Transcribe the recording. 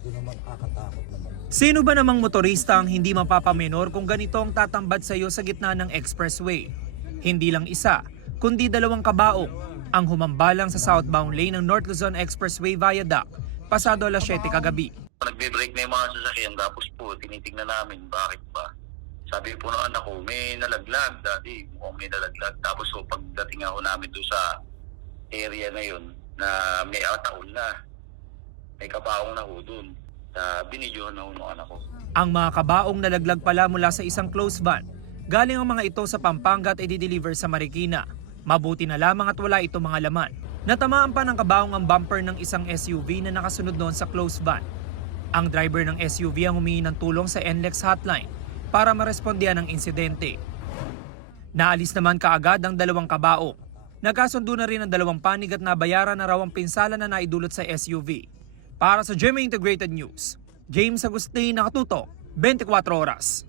masyado naman nakakatakot naman. Sino ba namang motorista ang hindi mapapamenor kung ganito ang tatambad sa iyo sa gitna ng expressway? Hindi lang isa, kundi dalawang kabaong ang humambalang sa southbound lane ng North Luzon Expressway Viaduct pasado alas 7 kagabi. Nagbe-break na yung mga sasakyan tapos po tinitingnan namin bakit ba. Sabi po ng anak ko, may nalaglag, daddy, mukhang may nalaglag. Tapos so, pagdating ako namin doon sa area na yun, na may ataol na, may kabaong na ho doon. Binidyohan na ho ng anak ko. Ang mga kabaong nalaglag pala mula sa isang close van. Galing ang mga ito sa Pampanga at i-deliver sa Marikina. Mabuti na lamang at wala ito mga laman. Natamaan pa ng kabaong ang bumper ng isang SUV na nakasunod noon sa close van. Ang driver ng SUV ang humingi ng tulong sa NLEX hotline para marespondihan ang insidente. Naalis naman kaagad ang dalawang kabaong. Nagkasundo na rin ang dalawang panig at nabayaran na raw ang pinsala na naidulot sa SUV. Para sa GMA Integrated News, James Agustin, nakatutok, 24 oras.